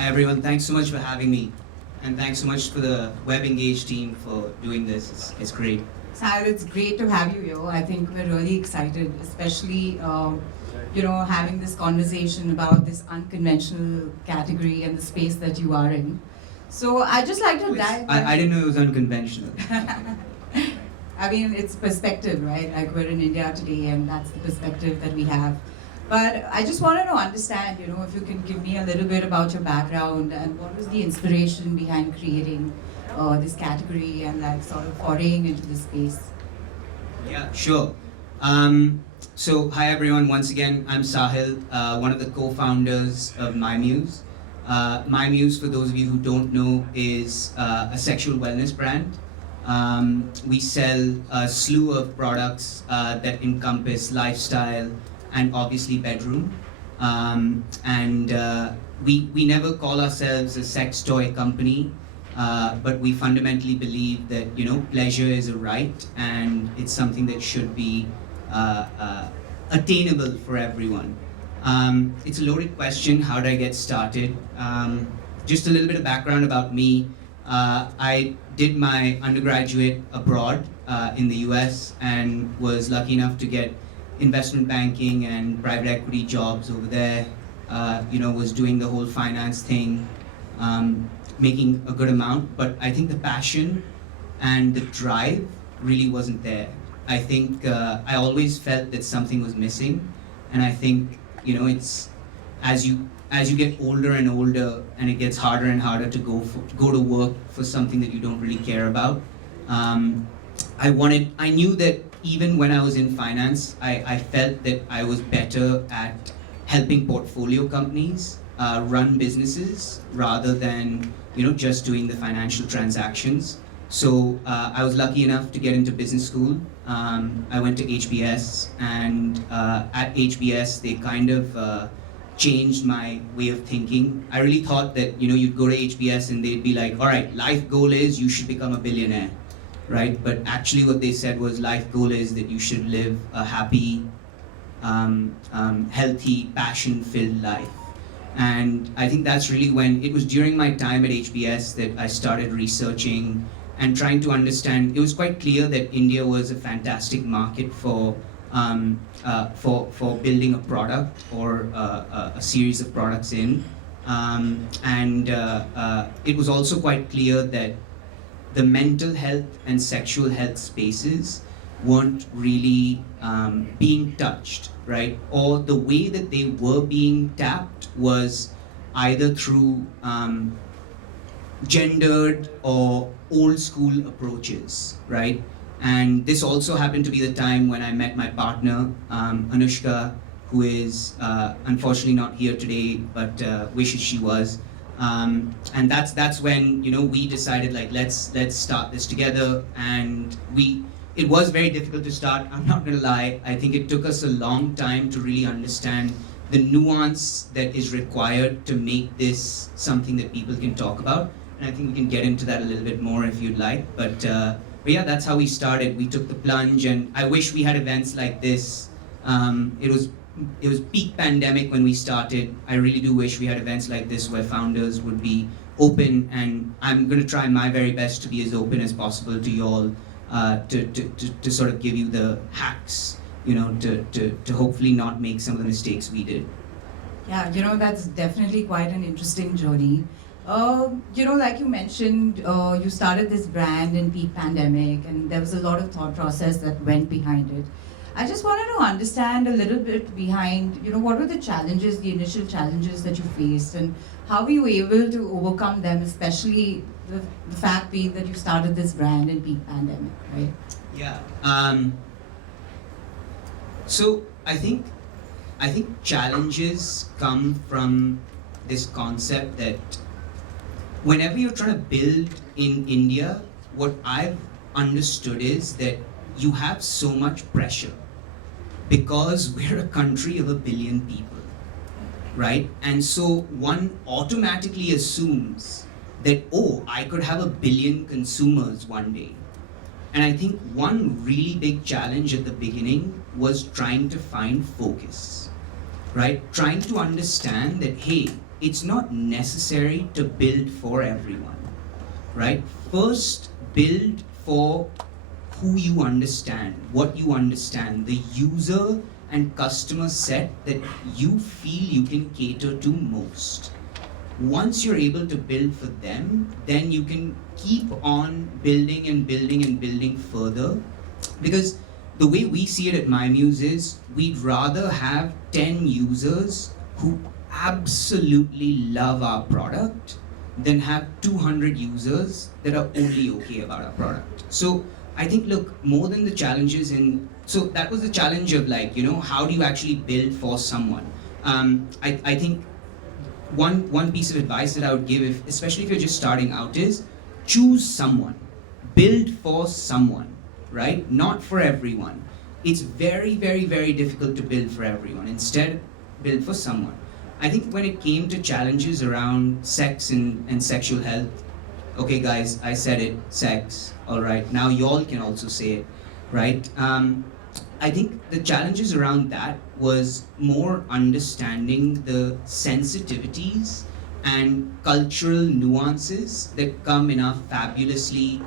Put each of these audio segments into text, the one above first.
Hi everyone, thanks so much for having me. And thanks so much for the WebEngage team for doing this. It's great. Sahil, it's great to have you here. I think we're really excited, especially having this conversation about this unconventional category and the space that you are in. So I just like to dive. I didn't know it was unconventional. I mean, it's perspective, right? Like we're in India today, and that's the perspective that we have. But I just wanted to understand, if you can give me a little bit about your background and what was the inspiration behind creating this category and like sort of foraying into this space. Yeah, sure. So hi everyone, once again, I'm Sahil, one of the co-founders of My Muse. My Muse, for those of you who don't know, is a sexual wellness brand. We sell a slew of products that encompass lifestyle and obviously bedroom. We never call ourselves a sex toy company, but we fundamentally believe that pleasure is a right and it's something that should be attainable for everyone. It's a loaded question. How did I get started? Just a little bit of background about me. I did my undergraduate abroad in the US and was lucky enough to get investment banking and private equity jobs over there. Was doing the whole finance thing, making a good amount, but I think the passion and the drive really wasn't there. I think I always felt that something was missing, and I think it's as you get older and older, and it gets harder and harder to go to work for something that you don't really care about. I knew that even when I was in finance, I felt that I was better at helping portfolio companies run businesses rather than just doing the financial transactions. So I was lucky enough to get into business school. I went to HBS, and at HBS they kind of changed my way of thinking. I really thought that you'd go to HBS and they'd be like, all right, life goal is you should become a billionaire, right? But actually what they said was life goal is that you should live a happy, healthy, passion-filled life. And I think that's really when, it was during my time at HBS that I started researching and trying to understand. It was quite clear that India was a fantastic market for building a product or a series of products in. It was also quite clear that the mental health and sexual health spaces weren't really being touched, right? Or the way that they were being tapped was either through gendered or old school approaches, right? And this also happened to be the time when I met my partner, Anushka, who is unfortunately not here today, but wishes she was. And that's when we decided, like, let's start this together. And it was very difficult to start, I'm not gonna lie. I think it took us a long time to really understand the nuance that is required to make this something that people can talk about. And I think we can get into that a little bit more if you'd like. But yeah, that's how we started. We took the plunge, and I wish we had events like this. It was peak pandemic when we started. I really do wish we had events like this where founders would be open, and I'm going to try my very best to be as open as possible to you all, to sort of give you the hacks, to hopefully not make some of the mistakes we did. Yeah, that's definitely quite an interesting journey. Like you mentioned, you started this brand in peak pandemic, and there was a lot of thought process that went behind it. I just wanted to understand a little bit behind, what were the challenges, the initial challenges that you faced, and how were you able to overcome them, especially the fact being that you started this brand in peak pandemic, right? Yeah. So I think challenges come from this concept that whenever you're trying to build in India, what I've understood is that you have so much pressure because we're a country of 1 billion people, right? And so one automatically assumes that, oh, I could have 1 billion consumers one day. And I think one really big challenge at the beginning was trying to find focus, right? Trying to understand that, hey, it's not necessary to build for everyone, right? First, build for who you understand, what you understand, the user and customer set that you feel you can cater to most. Once you're able to build for them, then you can keep on building and building and building further. Because the way we see it at MyMuse is we'd rather have 10 users who absolutely love our product than have 200 users that are only okay about our product. So I think, look, more than the challenges so that was the challenge of like, how do you actually build for someone? I think one piece of advice that I would give, especially if you're just starting out, is choose someone, build for someone, right? Not for everyone. It's very, very, very difficult to build for everyone. Instead, build for someone. I think when it came to challenges around sex and sexual health, okay guys, I said it, sex, all right, now y'all can also say it, right? I think the challenges around that was more understanding the sensitivities and cultural nuances that come in our fabulously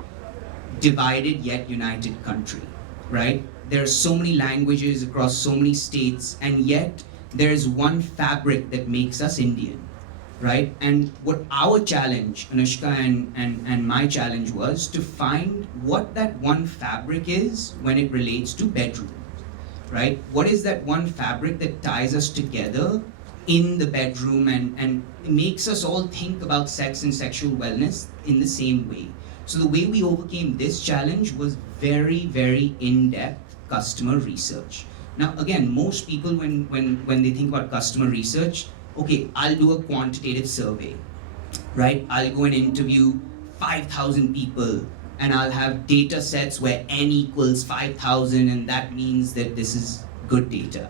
divided yet united country, right? There are so many languages across so many states, and yet there is one fabric that makes us Indian, right? And what our challenge, Anushka and my challenge, was to find what that one fabric is when it relates to bedroom, right? What is that one fabric that ties us together in the bedroom and makes us all think about sex and sexual wellness in the same way? So the way we overcame this challenge was very, very in-depth customer research. Now, again, most people, when they think about customer research, okay, I'll do a quantitative survey, right? I'll go and interview 5,000 people, and I'll have data sets where n equals 5,000, and that means that this is good data.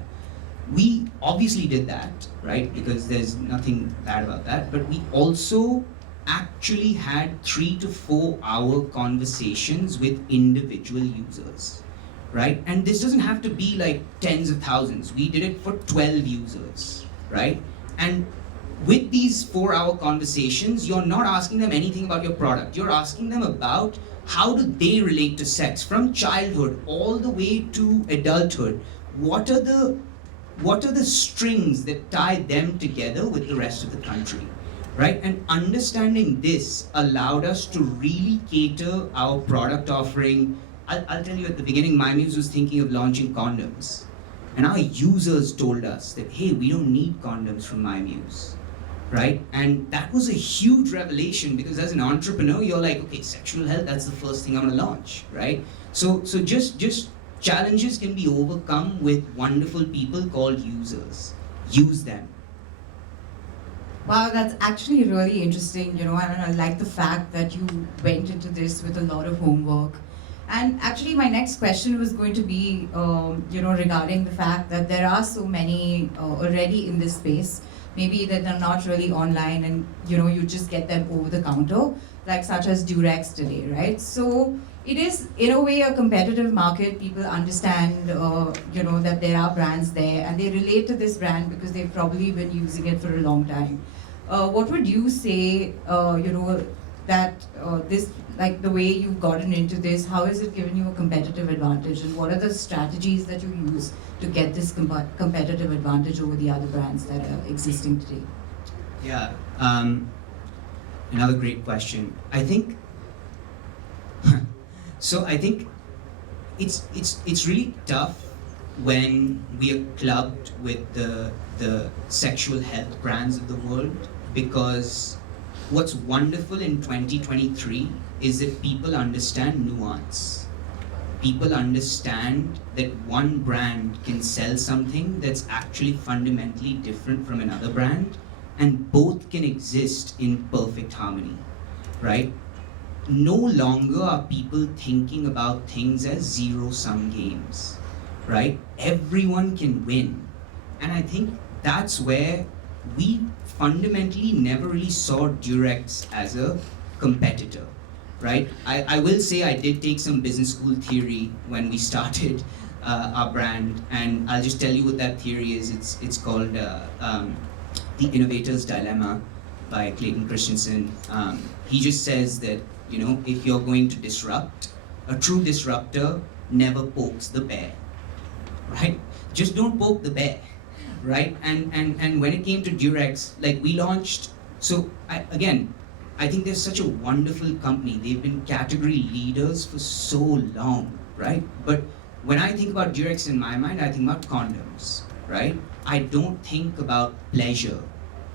We obviously did that, right? Because there's nothing bad about that, but we also actually had 3 to 4 hour conversations with individual users, right? And this doesn't have to be like tens of thousands. We did it for 12 users, right? And with these 4 hour conversations, you're not asking them anything about your product. You're asking them about how do they relate to sex from childhood all the way to adulthood. What are the strings that tie them together with the rest of the country, right? And understanding this allowed us to really cater our product offering. I'll tell you, at the beginning, MyMuse was thinking of launching condoms. And our users told us that, hey, we don't need condoms from MyMuse, right? And that was a huge revelation, because as an entrepreneur, you're like, okay, sexual health, that's the first thing I'm gonna launch, right? So just challenges can be overcome with wonderful people called users. Use them. Wow, that's actually really interesting, and I like the fact that you went into this with a lot of homework. And actually, my next question was going to be, regarding the fact that there are so many already in this space, maybe that they're not really online, and you just get them over the counter, like such as Durex today, right? So it is in a way a competitive market. People understand, that there are brands there, and they relate to this brand because they've probably been using it for a long time. What would you say, that this, like the way you've gotten into this, how has it given you a competitive advantage, and what are the strategies that you use to get this competitive advantage over the other brands that are existing today? Yeah, another great question. I think, so I think it's really tough when we are clubbed with the sexual health brands of the world, because what's wonderful in 2023 is that people understand nuance. People understand that one brand can sell something that's actually fundamentally different from another brand, and both can exist in perfect harmony, right? No longer are people thinking about things as zero-sum games, right? Everyone can win. And I think that's where we fundamentally never really saw Durex as a competitor, right? I will say I did take some business school theory when we started our brand, and I'll just tell you what that theory is. It's called The Innovator's Dilemma by Clayton Christensen. He just says that, if you're going to disrupt, a true disruptor never pokes the bear, right? Just don't poke the bear, right? And when it came to Durex, like we launched, I think they're such a wonderful company. They've been category leaders for so long, right? But when I think about Durex in my mind, I think about condoms, right? I don't think about pleasure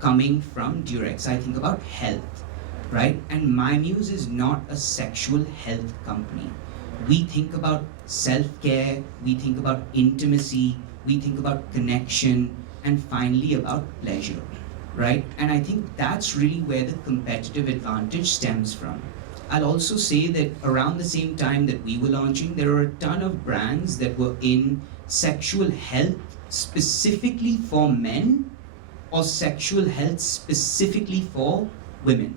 coming from Durex. I think about health, right? And MyMuse is not a sexual health company. We think about self-care, we think about intimacy, we think about connection, and finally about pleasure, right? And I think that's really where the competitive advantage stems from. I'll also say that around the same time that we were launching, there were a ton of brands that were in sexual health specifically for men or sexual health specifically for women.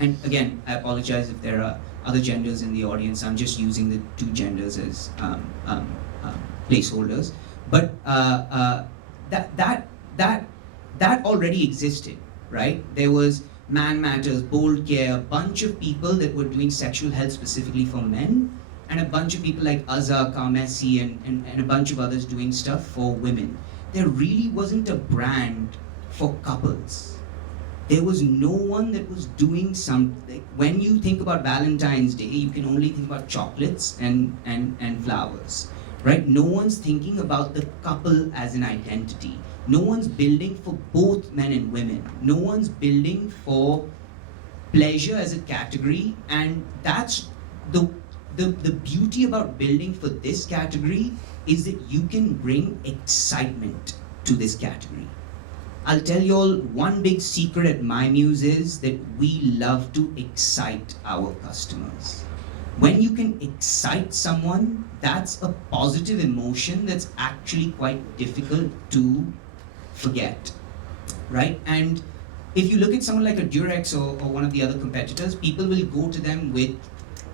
And again, I apologize if there are other genders in the audience. I'm just using the two genders as placeholders. But that already existed, right? There was Man Matters, Bold Care, a bunch of people that were doing sexual health specifically for men, and a bunch of people like Azza, Carmessi, and a bunch of others doing stuff for women. There really wasn't a brand for couples. There was no one that was doing something. When you think about Valentine's Day, you can only think about chocolates and flowers, right? No one's thinking about the couple as an identity. No one's building for both men and women. No one's building for pleasure as a category, and that's the beauty about building for this category is that you can bring excitement to this category. I'll tell you all one big secret at MyMuse is that we love to excite our customers. When you can excite someone, that's a positive emotion that's actually quite difficult to forget, right? And if you look at someone like a Durex or one of the other competitors, people will go to them with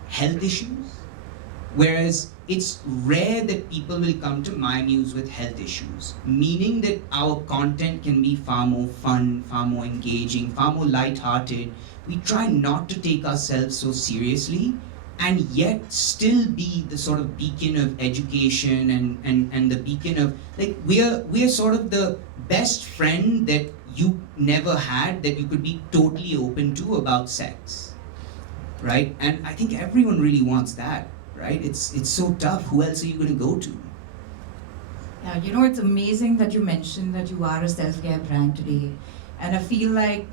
health issues, whereas it's rare that people will come to MyMuse with health issues, meaning that our content can be far more fun, far more engaging, far more lighthearted. We try not to take ourselves so seriously and yet still be the sort of beacon of education and the beacon of, like, we're sort of the best friend that you never had that you could be totally open to about sex, right? And I think everyone really wants that. Right? It's so tough. Who else are you going to go to? Yeah, it's amazing that you mentioned that you are a self-care brand today. And I feel like,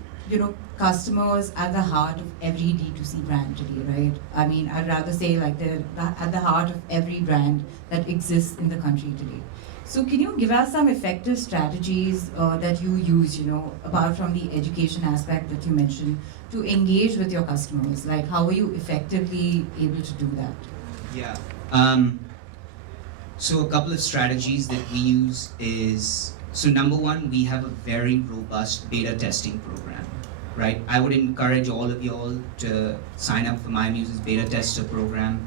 customers are the heart of every D2C brand today, right? I mean, I'd rather say like they're at the heart of every brand that exists in the country today. So can you give us some effective strategies that you use, apart from the education aspect that you mentioned, to engage with your customers? Like, how are you effectively able to do that? Yeah. So a couple of strategies that we use is, so number one, we have a very robust beta testing program, right? I would encourage all of y'all to sign up for MyMuse's beta tester program.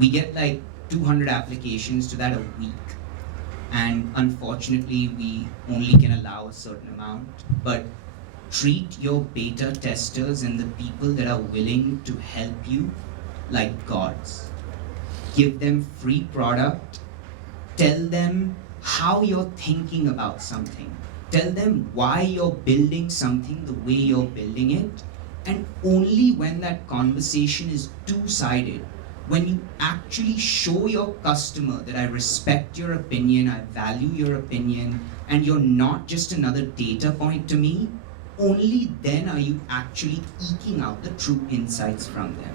We get like 200 applications to that a week. And unfortunately, we only can allow a certain amount, but treat your beta testers and the people that are willing to help you like gods. Give them free product, tell them how you're thinking about something, tell them why you're building something the way you're building it, and only when that conversation is two-sided, when you actually show your customer that I respect your opinion, I value your opinion, and you're not just another data point to me, only then are you actually eking out the true insights from them,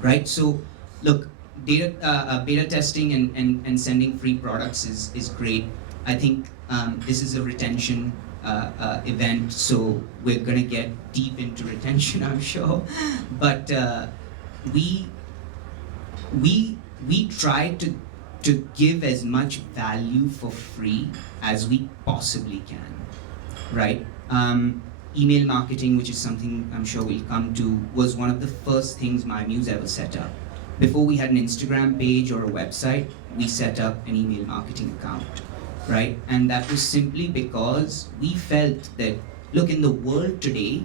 right? So, look, beta testing and sending free products is great. I think this is a retention event, so we're gonna get deep into retention, I'm sure. But we try to give as much value for free as we possibly can, right? Email marketing, which is something I'm sure we'll come to, was one of the first things MyMuse ever set up. Before we had an Instagram page or a website, we set up an email marketing account, right? And that was simply because we felt that look, in the world today,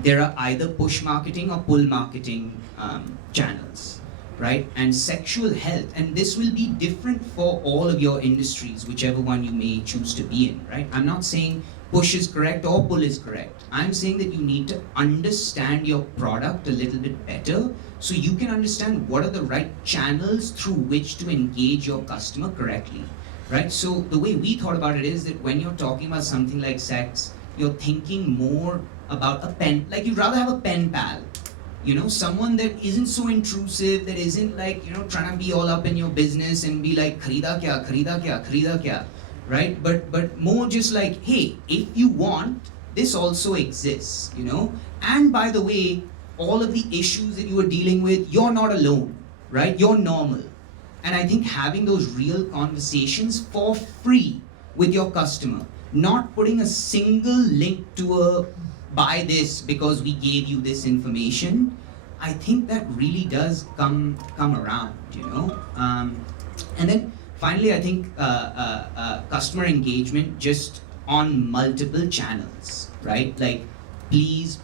there are either push marketing or pull marketing channels, right? And sexual health, and this will be different for all of your industries, whichever one you may choose to be in, right? I'm not saying push is correct or pull is correct. I'm saying that you need to understand your product a little bit better so you can understand what are the right channels through which to engage your customer correctly, right? So the way we thought about it is that when you're talking about something like sex, you're thinking more about a pen, like you'd rather have a pen pal, someone that isn't so intrusive, that isn't like, trying to be all up in your business and be like, kharida kya, right? But more just like, hey, if you want, this also exists, and by the way, all of the issues that you are dealing with, you're not alone, right? You're normal. And I think having those real conversations for free with your customer, not putting a single link to a buy this because we gave you this information, I think that really does come around, and then finally, I think customer engagement just on multiple channels, right? Like, please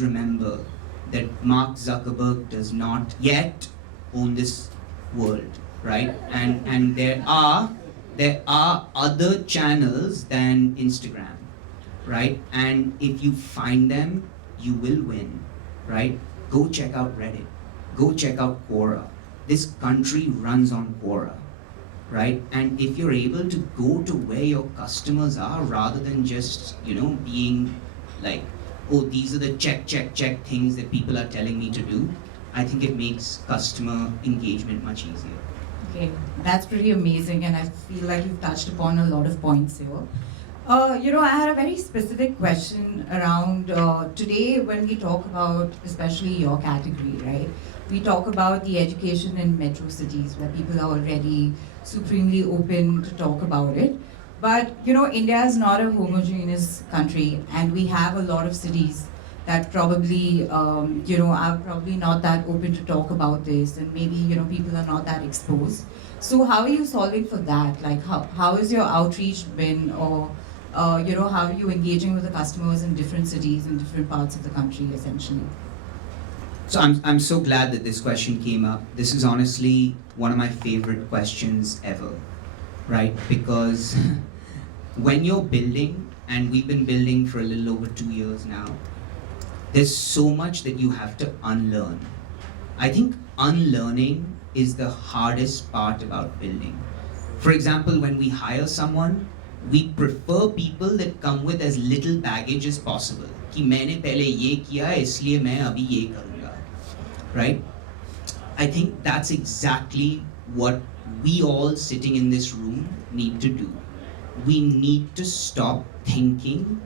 remember that Mark Zuckerberg does not yet own this world, right? And there are other channels than Instagram, right? And if you find them, you will win, right? Go check out Reddit. Go check out Quora. This country runs on Quora, right? And if you're able to go to where your customers are rather than just, being like, oh, these are the check things that people are telling me to do, I think it makes customer engagement much easier. Okay, that's pretty amazing, and I feel like you've touched upon a lot of points here. I had a very specific question around today when we talk about, especially your category, right? We talk about the education in metro cities where people are already supremely open to talk about it. But, India is not a homogeneous country, and we have a lot of cities that probably, are probably not that open to talk about this, and maybe, people are not that exposed. So how are you solving for that? Like, how is your outreach been, or how are you engaging with the customers in different cities in different parts of the country, essentially? So I'm so glad that this question came up. This is honestly one of my favorite questions ever, right? Because when you're building, and we've been building for a little over 2 years now, there's so much that you have to unlearn. I think unlearning is the hardest part about building. For example, when we hire someone, we prefer people that come with as little baggage as possible. कि मैंने पहले ये किया इसलिए मैं अभी ये करूँगा, right? I think that's exactly what we all sitting in this room need to do. We need to stop thinking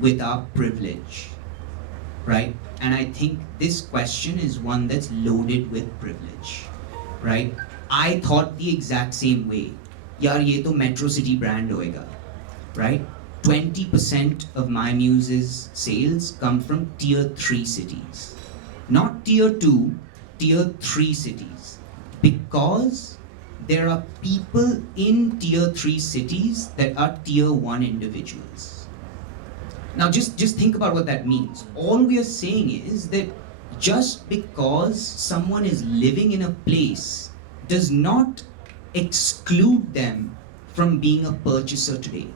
with our privilege, right? And I think this question is one that's loaded with privilege, right? I thought the exact same way. यार ये तो metro city brand होएगा, right? 20% of MyMuse's sales come from tier 3 cities. Not tier 2, tier 3 cities. Because there are people in tier 3 cities that are tier 1 individuals. Now just think about what that means. All we are saying is that just because someone is living in a place does not exclude them from being a purchaser today.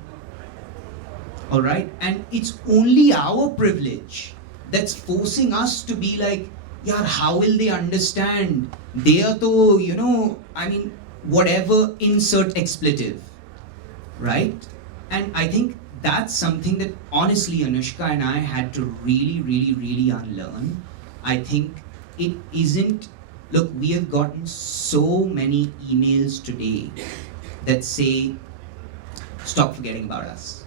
All right? And it's only our privilege that's forcing us to be like, yaar, how will they understand? They are to, whatever, insert expletive, right? And I think that's something that honestly Anushka and I had to really unlearn. I think it isn't, look, we have gotten so many emails today that say, stop forgetting about us.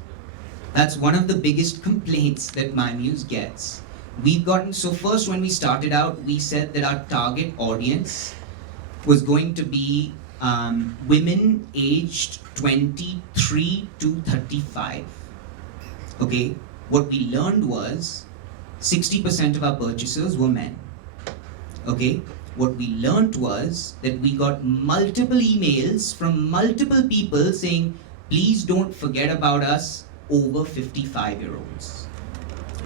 That's one of the biggest complaints that MyMuse gets. We've gotten, so first when we started out, we said that our target audience was going to be women aged 23 to 35. Okay, what we learned was 60% of our purchasers were men. Okay, what we learned was that we got multiple emails from multiple people saying, please don't forget about us. over 55-year-olds,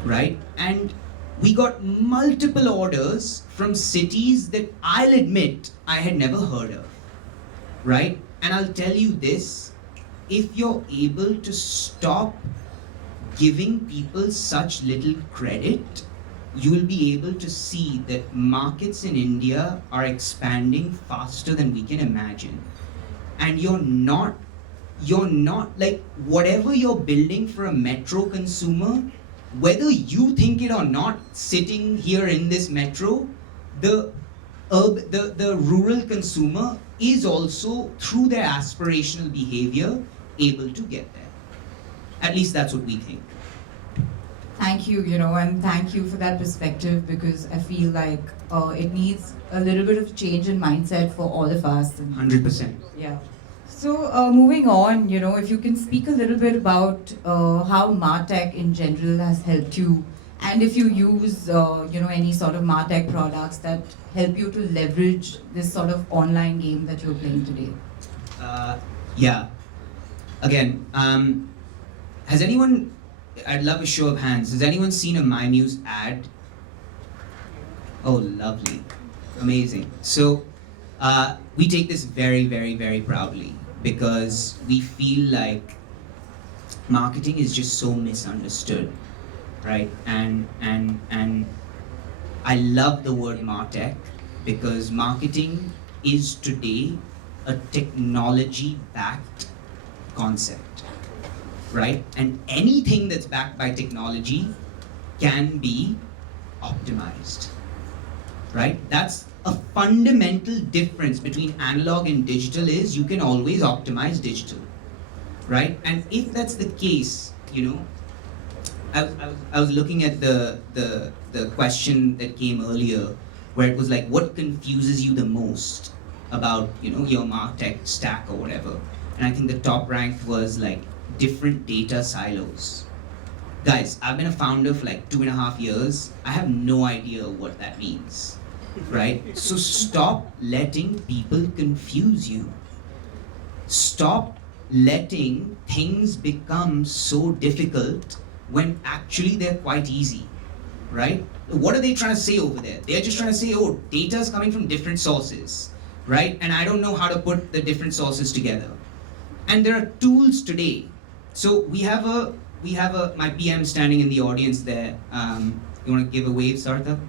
right? And we got multiple orders from cities that I'll admit I had never heard of, right? And I'll tell you this, if you're able to stop giving people such little credit, you will be able to see that markets in India are expanding faster than we can imagine. And you're not like, whatever you're building for a metro consumer, whether you think it or not, sitting here in this metro, the rural consumer is also, through their aspirational behavior, able to get there. At least that's what we think. Thank you, and thank you for that perspective, because I feel like it needs a little bit of change in mindset for all of us. 100%. Yeah. So moving on, if you can speak a little bit about how martech in general has helped you, and if you use, any sort of martech products that help you to leverage this sort of online game that you're playing today. Yeah. Again, has anyone, I'd love a show of hands, has anyone seen a MyMuse ad? Oh, lovely. Amazing. So, we take this very, very, very proudly, because we feel like marketing is just so misunderstood, right? And I love the word martech, because marketing is today a technology-backed concept, right? And anything that's backed by technology can be optimized, right? That's a fundamental difference between analog and digital, is you can always optimize digital, right? And if that's the case, I was looking at the question that came earlier, where it was like, what confuses you the most about, your martech stack or whatever? And I think the top ranked was like different data silos. Guys, I've been a founder for like 2.5 years. I have no idea what that means, right? So stop letting people confuse you. Stop letting things become so difficult when actually they're quite easy, right? What are they trying to say over there? They're just trying to say, oh, data's coming from different sources, right? And I don't know how to put the different sources together. And there are tools today. So we have my PM standing in the audience there. You want to give a wave, Sarthak?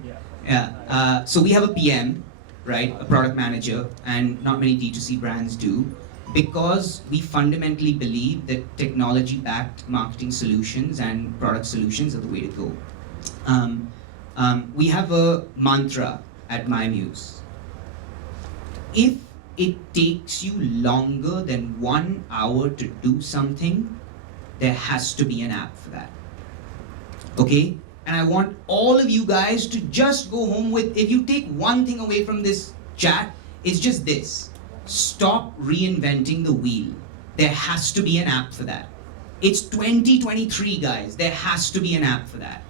Yeah. So we have a PM, right? A product manager, and not many D2C brands do, because we fundamentally believe that technology-backed marketing solutions and product solutions are the way to go. We have a mantra at MyMuse. If it takes you longer than 1 hour to do something, there has to be an app for that. Okay? And I want all of you guys to just go home with, if you take one thing away from this chat, it's just this. Stop reinventing the wheel. There has to be an app for that. It's 2023, guys. There has to be an app for that.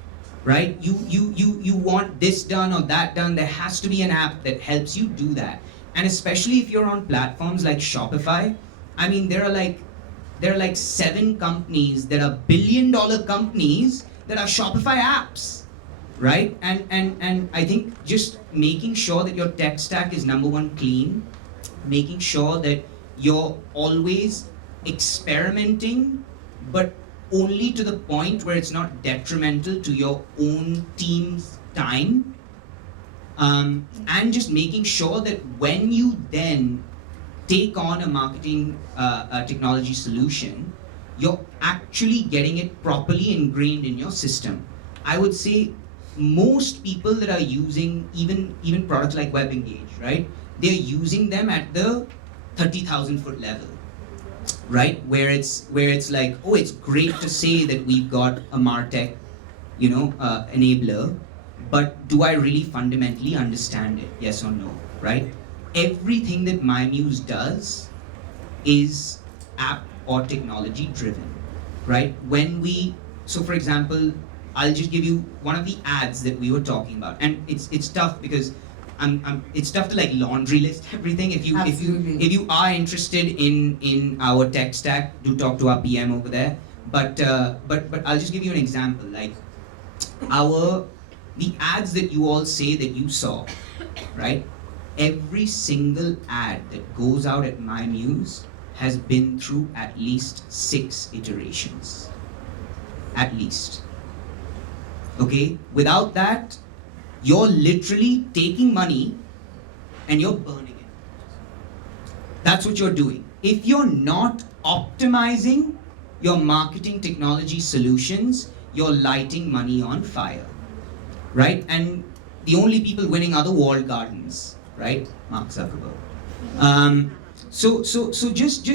Right? You want this done or that done, there has to be an app that helps you do that. And especially if you're on platforms like Shopify, I mean, there are like 7 companies that are billion-dollar companies that are Shopify apps, right? And I think just making sure that your tech stack is number one clean, making sure that you're always experimenting, but only to the point where it's not detrimental to your own team's time. And just making sure that when you then take on a marketing technology solution, you're actually getting it properly ingrained in your system. I would say most people that are using even products like WebEngage, right? They're using them at the 30,000 foot level, right? Where it's like, oh, it's great to say that we've got a martech, enabler, but do I really fundamentally understand it? Yes or no, right? Everything that MyMuse does is app or technology driven, right? So for example, I'll just give you one of the ads that we were talking about, and it's tough because it's tough to like laundry list everything. If you are interested in our tech stack, do talk to our PM over there. But I'll just give you an example. Like the ads that you all say that you saw, right? Every single ad that goes out at My Muse has been through at least 6 iterations. At least. Okay? Without that, you're literally taking money and you're burning it. That's what you're doing. If you're not optimizing your marketing technology solutions, you're lighting money on fire, right? And the only people winning are the walled gardens, right? Mark Zuckerberg. So just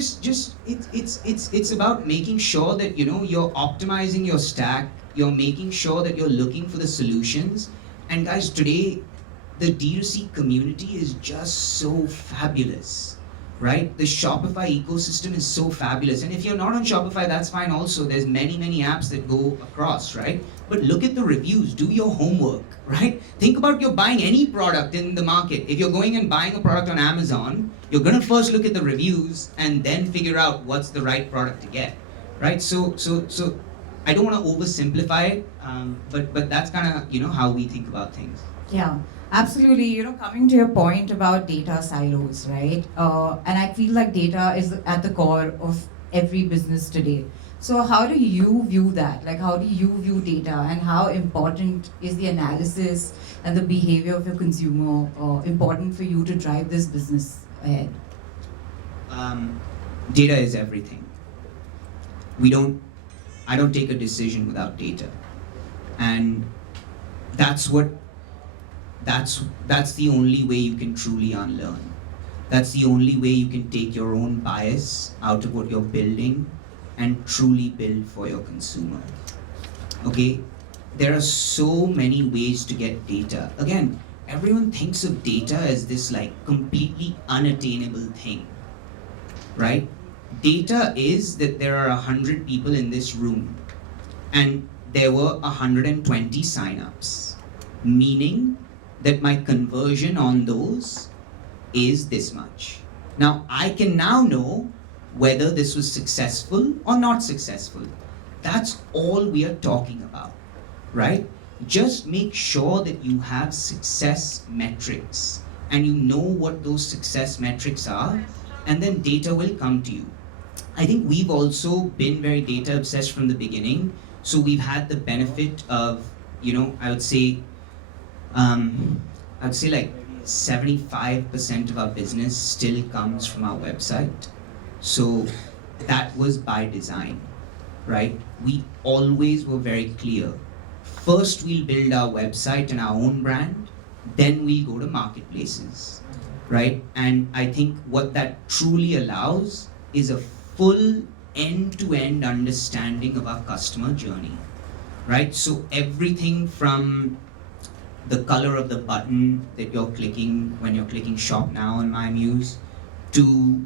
it's about making sure that you're optimizing your stack. You're making sure that you're looking for the solutions. And guys, today the D2C community is just so fabulous, right? The Shopify ecosystem is so fabulous. And if you're not on Shopify, that's fine also. There's many apps that go across, right? But look at the reviews, do your homework, right? Think about you're buying any product in the market. If you're going and buying a product on Amazon, you're gonna first look at the reviews and then figure out what's the right product to get, right? So I don't wanna oversimplify it, but that's kinda, how we think about things. Yeah, absolutely. Coming to your point about data silos, right? And I feel like data is at the core of every business today. So how do you view that? Like, how do you view data, and how important is the analysis and the behavior of your consumer important for you to drive this business ahead? Data is everything. I don't take a decision without data, and that's the only way you can truly unlearn. That's the only way you can take your own bias out of what you're building and truly build for your consumer. Okay? There are so many ways to get data. Again, everyone thinks of data as this like completely unattainable thing, right? Data is that there are 100 people in this room and there were 120 signups, meaning that my conversion on those is this much. Now, I can now know whether this was successful or not successful. That's all we are talking about, right? Just make sure that you have success metrics and you know what those success metrics are, and then data will come to you. I think we've also been very data obsessed from the beginning, so we've had the benefit of, I would say like 75% of our business still comes from our website. So that was by design, right? We always were very clear. First we'll build our website and our own brand, then we'll go to marketplaces, right? And I think what that truly allows is a full end-to-end understanding of our customer journey, right? So everything from the color of the button that you're clicking when you're clicking shop now on My Muse, to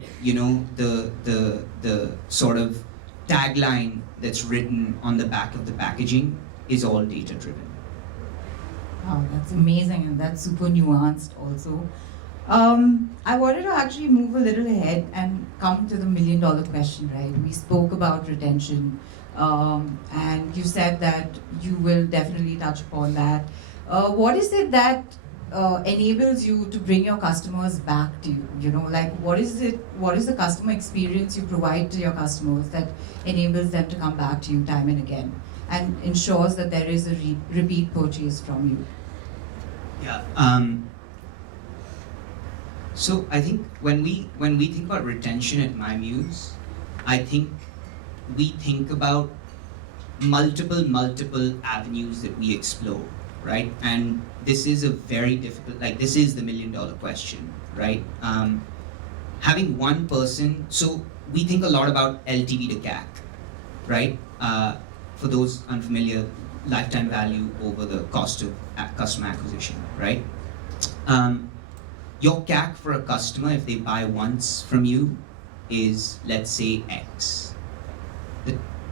the sort of tagline that's written on the back of the packaging is all data driven. Wow, that's amazing, and that's super nuanced also. I wanted to actually move a little ahead and come to the $1,000,000 question, right? We spoke about retention, and you said that you will definitely touch upon that. What is it that enables you to bring your customers back to you? Like what is the customer experience you provide to your customers that enables them to come back to you time and again and ensures that there is a repeat purchase from you? Yeah. So I think when we think about retention at My Muse, I think we think about multiple avenues that we explore, right? And this is a very difficult, like this is the $1,000,000 question, right? Having one person, so we think a lot about LTV to CAC, right? For those unfamiliar, lifetime value over the cost of customer acquisition, right? Your CAC for a customer, if they buy once from you, is, let's say, X.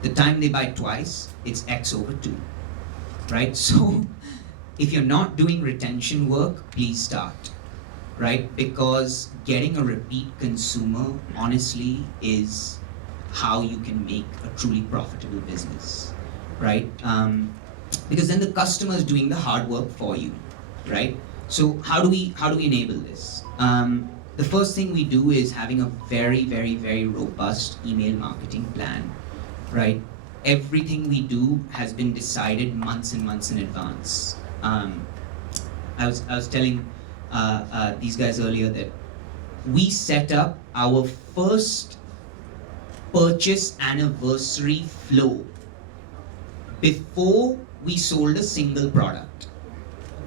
The time they buy twice, it's X over 2, right? So if you're not doing retention work, please start, right? Because getting a repeat consumer, honestly, is how you can make a truly profitable business, right? Because then the customer is doing the hard work for you, right? So how do we enable this? The first thing we do is having a very, very, very robust email marketing plan, right? Everything we do has been decided months and months in advance. I was telling these guys earlier that we set up our first purchase anniversary flow before we sold a single product.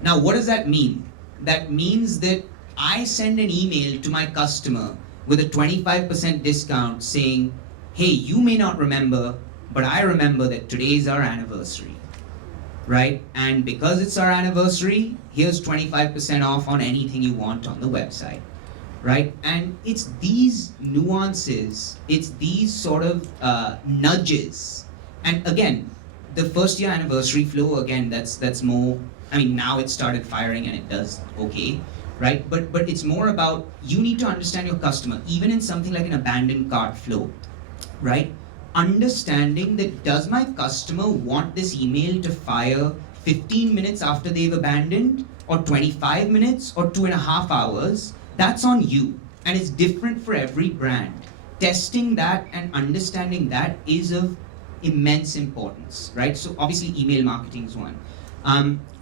Now, what does that mean? That means that I send an email to my customer with a 25% discount saying, hey, you may not remember, but I remember that today is our anniversary, right? And because it's our anniversary, here's 25% off on anything you want on the website, right? And it's these nuances, it's these sort of nudges. And again, the first year anniversary flow, again, that's more, I mean, now it started firing and it does okay, right? But it's more about, you need to understand your customer, even in something like an abandoned cart flow, right? Understanding that, does my customer want this email to fire 15 minutes after they've abandoned, or 25 minutes, or 2.5 hours? That's on you, and it's different for every brand. Testing that and understanding that is of immense importance, right? So obviously email marketing is one.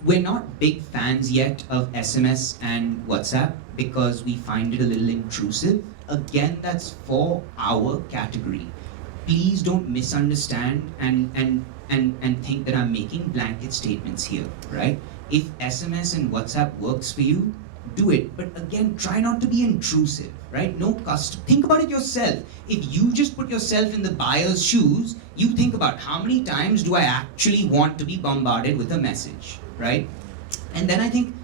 We're not big fans yet of SMS and WhatsApp because we find it a little intrusive. Again, that's for our category. Please don't misunderstand and think that I'm making blanket statements here, right? If SMS and WhatsApp works for you, do it. But again, try not to be intrusive, right? No custom. Think about it yourself. If you just put yourself in the buyer's shoes, you think about, how many times do I actually want to be bombarded with a message, right? And then I think,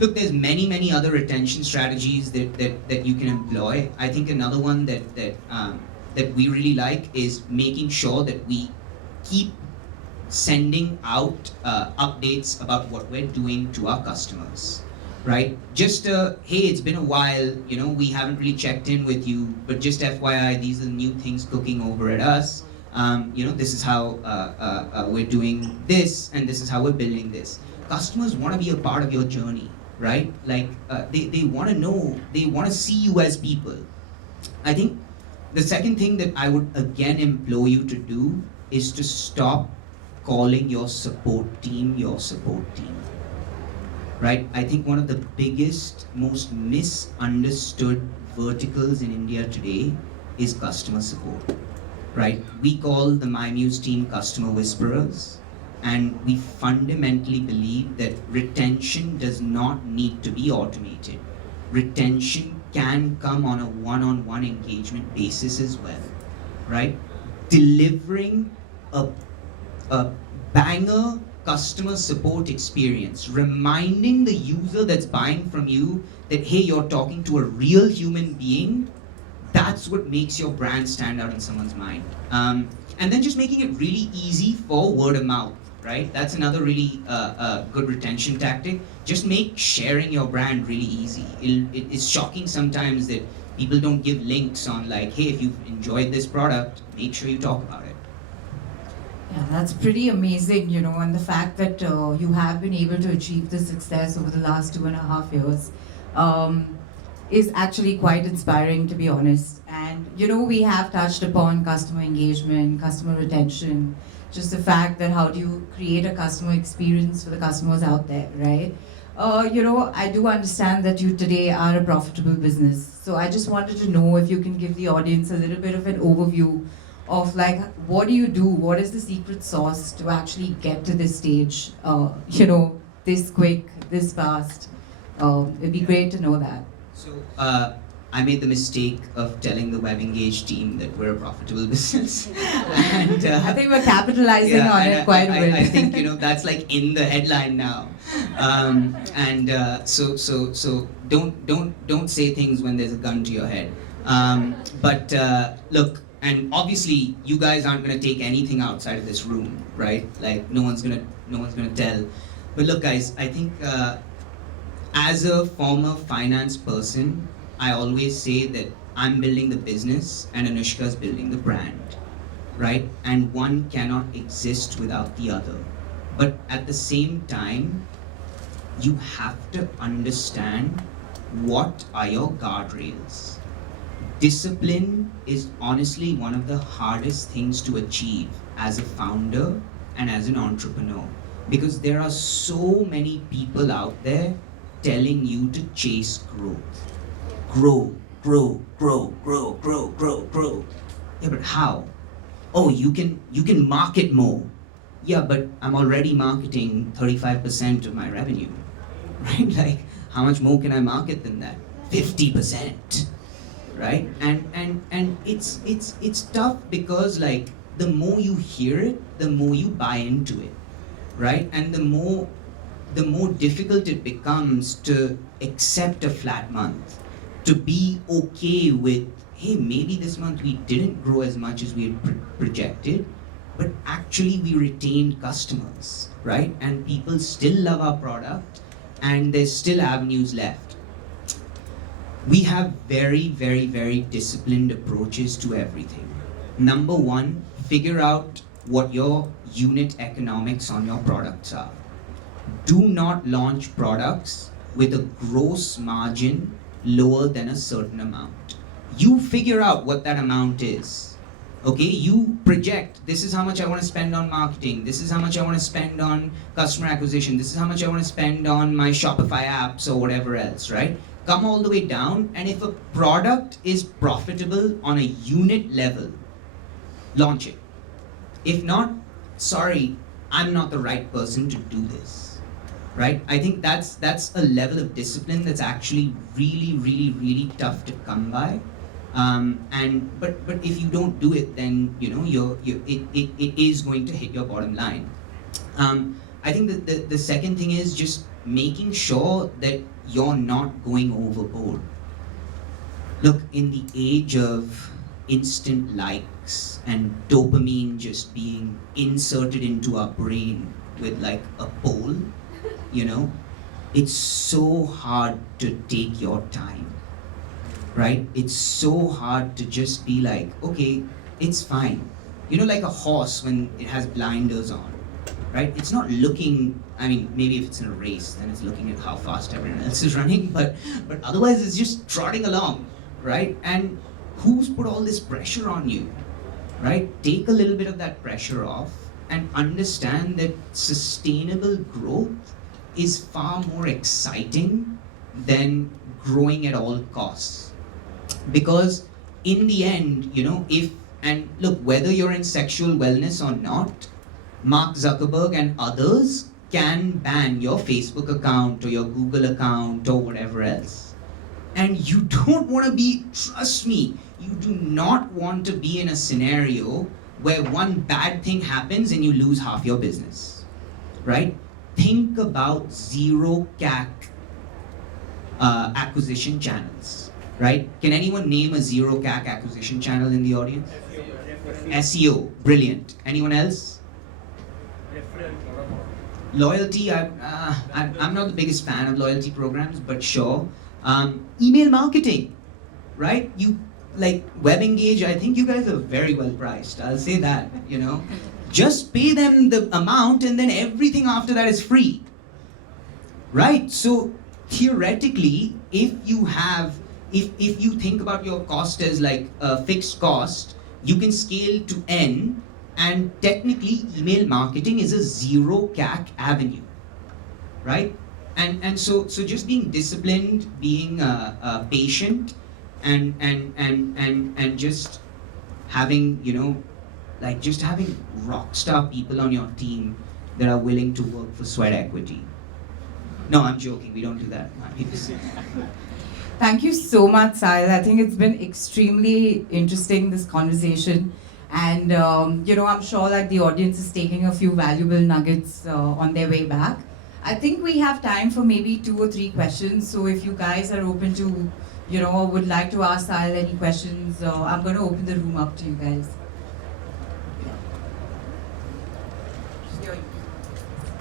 look, there's many other retention strategies that you can employ. I think another one that we really like is making sure that we keep sending out updates about what we're doing to our customers, right? Just hey, it's been a while, we haven't really checked in with you, but just FYI, these are the new things cooking over at us. This is how we're doing this, and this is how we're building this. Customers want to be a part of your journey, right? Like they want to know, they want to see you as people. I think the second thing that I would again implore you to do is to stop calling your support team your support team, right? I think one of the biggest, most misunderstood verticals in India today is customer support, right? We call the MyMuse team customer whisperers, and we fundamentally believe that retention does not need to be automated. Retention can come on a one-on-one engagement basis as well, right? Delivering a banger customer support experience, reminding the user that's buying from you that, hey, you're talking to a real human being, that's what makes your brand stand out in someone's mind. And then just making it really easy for word of mouth, right? That's another really good retention tactic. Just make sharing your brand really easy. It's shocking sometimes that people don't give links on, like, hey, if you've enjoyed this product, make sure you talk about it. Yeah, that's pretty amazing, and the fact that you have been able to achieve this success over the last 2.5 years is actually quite inspiring, to be honest. And, we have touched upon customer engagement, customer retention, just the fact that how do you create a customer experience for the customers out there, right? I do understand that you today are a profitable business. So I just wanted to know if you can give the audience a little bit of an overview of, like, what do you do? What is the secret sauce to actually get to this stage, this quick, this fast? It'd be great to know that. So I made the mistake of telling the WebEngage team that we're a profitable business. And I think we're capitalizing on it quite a bit. I think that's like in the headline now. So don't say things when there's a gun to your head. But look, and obviously you guys aren't gonna take anything outside of this room, right? Like no one's gonna tell. But look, guys, I think as a former finance person, I always say that I'm building the business and Anushka's building the brand, right? And one cannot exist without the other. But at the same time, you have to understand what are your guardrails. Discipline is honestly one of the hardest things to achieve as a founder and as an entrepreneur, because there are so many people out there telling you to chase growth. Grow, grow, grow, grow, grow, grow, grow. Yeah, but how? Oh, you can market more. Yeah, but I'm already marketing 35% of my revenue. Right? Like, how much more can I market than that? 50%. Right? And it's tough because, like, the more you hear it, the more you buy into it. Right? And the more difficult it becomes to accept a flat month, to be okay with, hey, maybe this month we didn't grow as much as we had projected, but actually we retained customers, right? And people still love our product, and there's still avenues left. We have very, very, very disciplined approaches to everything. Number one, figure out what your unit economics on your products are. Do not launch products with a gross margin lower than a certain amount. You figure out what that amount is. Okay, you project, this is how much I want to spend on marketing, this is how much I want to spend on customer acquisition, this is how much I want to spend on my Shopify apps or whatever else, right? Come all the way down, and if a product is profitable on a unit level, launch it. If not, sorry, I'm not the right person to do this, right? I think that's a level of discipline that's actually really, really, really tough to come by. But if you don't do it, then it is going to hit your bottom line. I think that the second thing is just making sure that you're not going overboard. Look, in the age of instant likes and dopamine just being inserted into our brain with like a pole, it's so hard to take your time. Right? It's so hard to just be like, okay, it's fine. Like a horse when it has blinders on, right? It's not looking, maybe if it's in a race, then it's looking at how fast everyone else is running, but otherwise it's just trotting along, right? And who's put all this pressure on you, right? Take a little bit of that pressure off and understand that sustainable growth is far more exciting than growing at all costs. Because in the end, whether you're in sexual wellness or not, Mark Zuckerberg and others can ban your Facebook account or your Google account or whatever else. And you don't want to be, trust me, you do not want to be in a scenario where one bad thing happens and you lose half your business, right? Think about zero CAC acquisition channels. Right? Can anyone name a zero CAC acquisition channel in the audience? SEO, brilliant. Anyone else? Loyalty, I'm not the biggest fan of loyalty programs, but sure. Email marketing, right? You like WebEngage, I think you guys are very well priced. I'll say that, Just pay them the amount and then everything after that is free. Right? So theoretically, if you think about your cost as like a fixed cost, you can scale to N, and technically email marketing is a zero CAC avenue, right? And so just being disciplined, being patient, and just having just having rock star people on your team that are willing to work for sweat equity. No, I'm joking. We don't do that. Thank you so much, Sahil. I think it's been extremely interesting, this conversation. And, I'm sure like the audience is taking a few valuable nuggets on their way back. I think we have time for maybe 2 or 3 questions. So if you guys are open to, would like to ask Sahil any questions, I'm going to open the room up to you guys.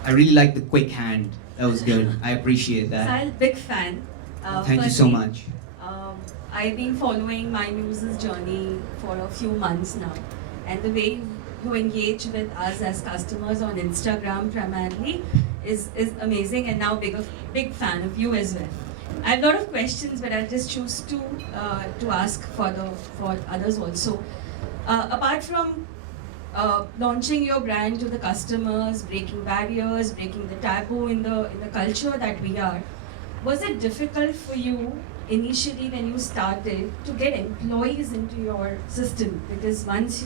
I really like the quick hand. That was good. I appreciate that. Sahil, big fan. Thank you so much. I've been following My Muse's journey for a few months now, and the way you engage with us as customers on Instagram primarily is amazing, and now big fan of you as well. I have a lot of questions, but I'll just choose to ask for others also. Apart from launching your brand to the customers, breaking barriers, breaking the taboo in the culture that we are, was it difficult for you initially when you started to get employees into your system? Because once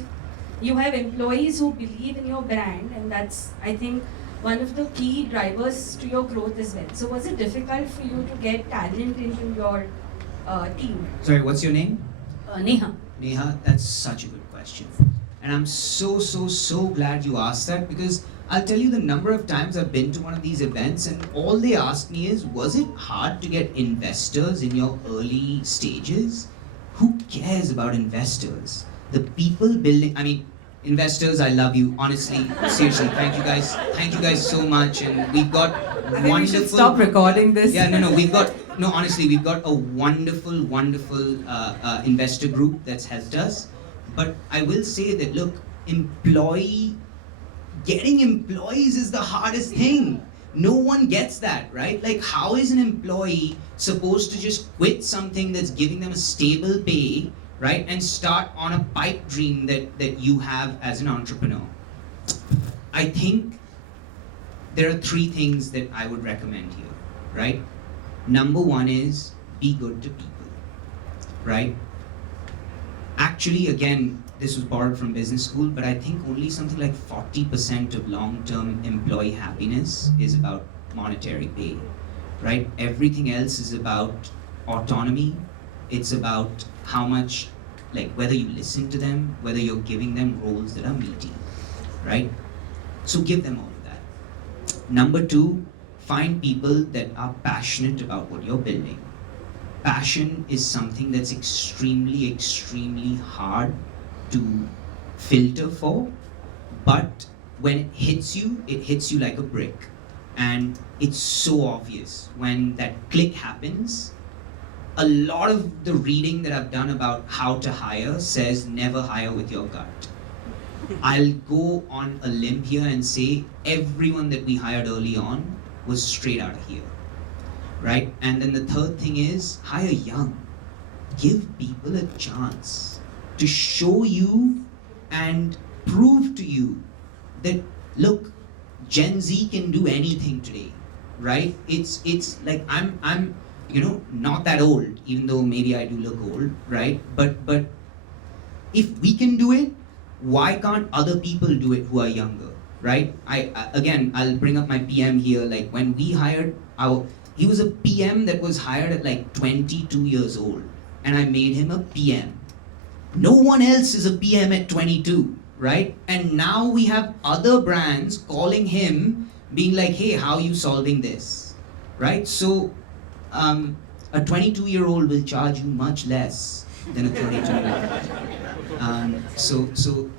you have employees who believe in your brand, and that's, I think, one of the key drivers to your growth as well. So was it difficult for you to get talent into your team? Sorry, what's your name? Neha. Neha, that's such a good question. And I'm so glad you asked that, because I'll tell you the number of times I've been to one of these events and all they ask me is, was it hard to get investors in your early stages? Who cares about investors? The people building, I mean, investors, I love you, honestly, seriously, thank you guys so much, and we've got I think we wonderful... should stop recording this. Yeah, honestly, we've got a wonderful investor group that's helped us. But I will say that, look, getting employees is the hardest thing. No one gets that, right? Like, how is an employee supposed to just quit something that's giving them a stable pay, right, and start on a pipe dream that you have as an entrepreneur? I think there are 3 things that I would recommend here, right? Number 1 is be good to people, right? Actually, again, this was borrowed from business school, but I think only something like 40% of long-term employee happiness is about monetary pay, right? Everything else is about autonomy. It's about how much, like, whether you listen to them, whether you're giving them roles that are meaty, right? So give them all of that. Number 2, find people that are passionate about what you're building. Passion is something that's extremely hard to filter for, but when it hits you like a brick. And it's so obvious when that click happens. A lot of the reading that I've done about how to hire says never hire with your gut. I'll go on a limb here and say everyone that we hired early on was straight out of here. Right? And then the third thing is hire young. Give people a chance to show you and prove to you that, look, Gen Z can do anything today, right? It's like I'm not that old, even though maybe I do look old, right? But if we can do it, why can't other people do it who are younger, right? I'll bring up my PM here. Like, when we hired he was a PM that was hired at like 22 years old, and I made him a PM. No one else is a PM at 22, right? And now we have other brands calling him, being like, hey, how are you solving this, right? So a 22-year-old will charge you much less than a 22-year-old. So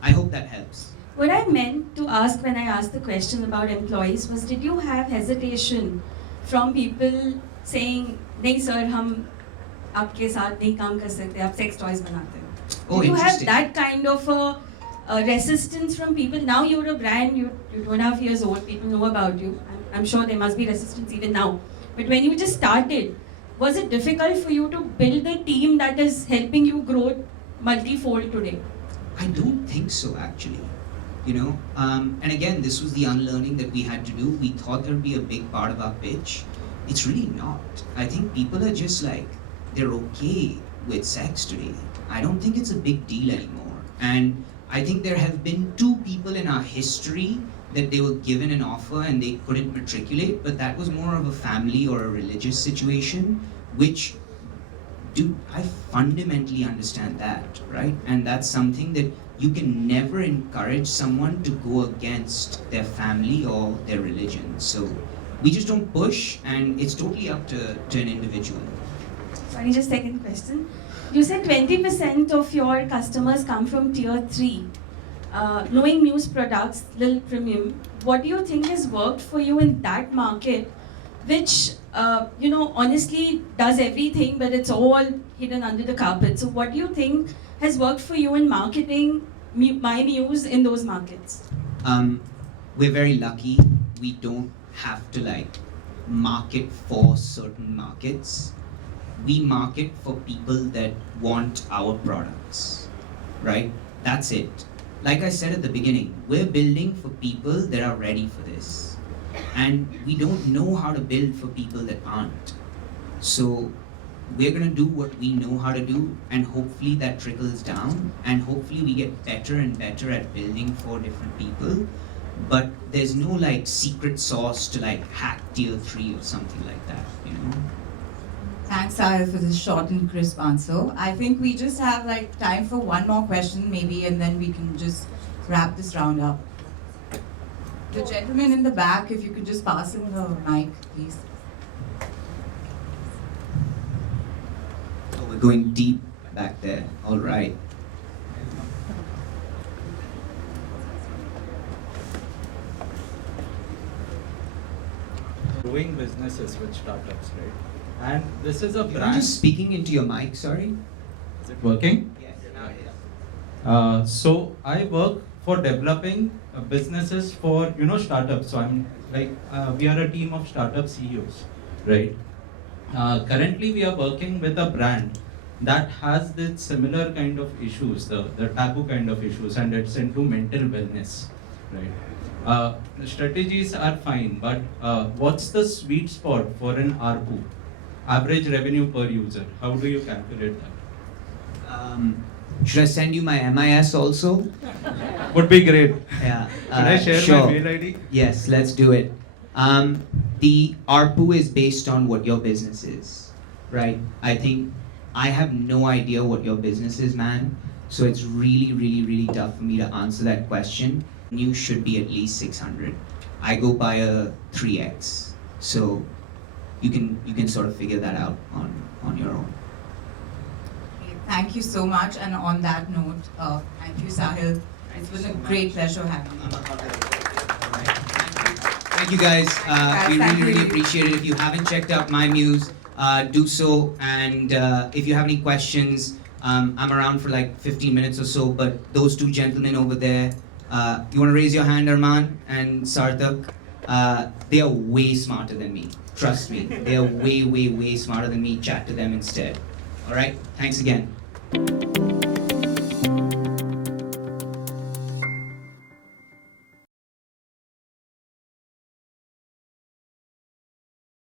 I hope that helps. What I meant to ask when I asked the question about employees was, did you have hesitation from people saying, नहीं sir, हम आपके साथ नहीं काम कर सकते, आप sex toys बनाते हैं? Oh, you have that kind of a resistance from people? Now you're a brand, you're 2.5 years old, people know about you. I'm sure there must be resistance even now. But when you just started, was it difficult for you to build a team that is helping you grow multifold today? I don't think so, actually. And again, this was the unlearning that we had to do. We thought there would be a big part of our pitch. It's really not. I think people are just like, they're okay with sex today. I don't think it's a big deal anymore. And I think there have been 2 people in our history that they were given an offer and they couldn't matriculate, but that was more of a family or a religious situation, which, dude, I fundamentally understand that, right? And that's something that you can never encourage someone to go against their family or their religion. So we just don't push, and it's totally up to an individual. Sorry, just second question. You said 20% of your customers come from tier 3. Knowing Muse products, little premium, what do you think has worked for you in that market which honestly does everything, but it's all hidden under the carpet. So what do you think has worked for you in marketing My Muse in those markets? We're very lucky. We don't have to like market for certain markets. We market for people that want our products, right? That's it. Like I said at the beginning, we're building for people that are ready for this. And we don't know how to build for people that aren't. So we're gonna do what we know how to do, and hopefully that trickles down, and hopefully we get better and better at building for different people. But there's no like secret sauce to like hack tier 3 or something like that, you know? Thanks, Sahil, for this short and crisp answer. I think we just have like time for one more question maybe, and then we can just wrap this round up. The gentleman in the back, if you could just pass him the mic, please. Oh, we're going deep back there. All right. Doing businesses with startups, right? And this is a You're brand. just speaking into your mic, sorry? Is it working? Yes, now it is. So I work for developing businesses for startups. So I'm like we are a team of startup CEOs, right? Currently we are working with a brand that has this similar kind of issues, the taboo kind of issues, and it's into mental wellness, right? The strategies are fine, but what's the sweet spot for an ARPU, average revenue per user? How do you calculate that? Should I send you my MIS also? Would be great. Yeah. Should I share sure. my mail ID? Yes, let's do it. The ARPU is based on what your business is, right? I think I have no idea what your business is, man. So it's really, really, really tough for me to answer that question. You should be at least 600. I go by a 3x. So you can sort of figure that out on your own. Okay, thank you so much. And on that note, thank you, Sahil. It's been a great pleasure having you. Thank you guys. We Thank really, really you. appreciate it. If you haven't checked out My Muse, do so. And if you have any questions, I'm around for like 15 minutes or so. But those two gentlemen over there, you want to raise your hand, Arman and Sarthak? They are way smarter than me. Trust me. They are way, way, way smarter than me. Chat to them instead. All right? Thanks again.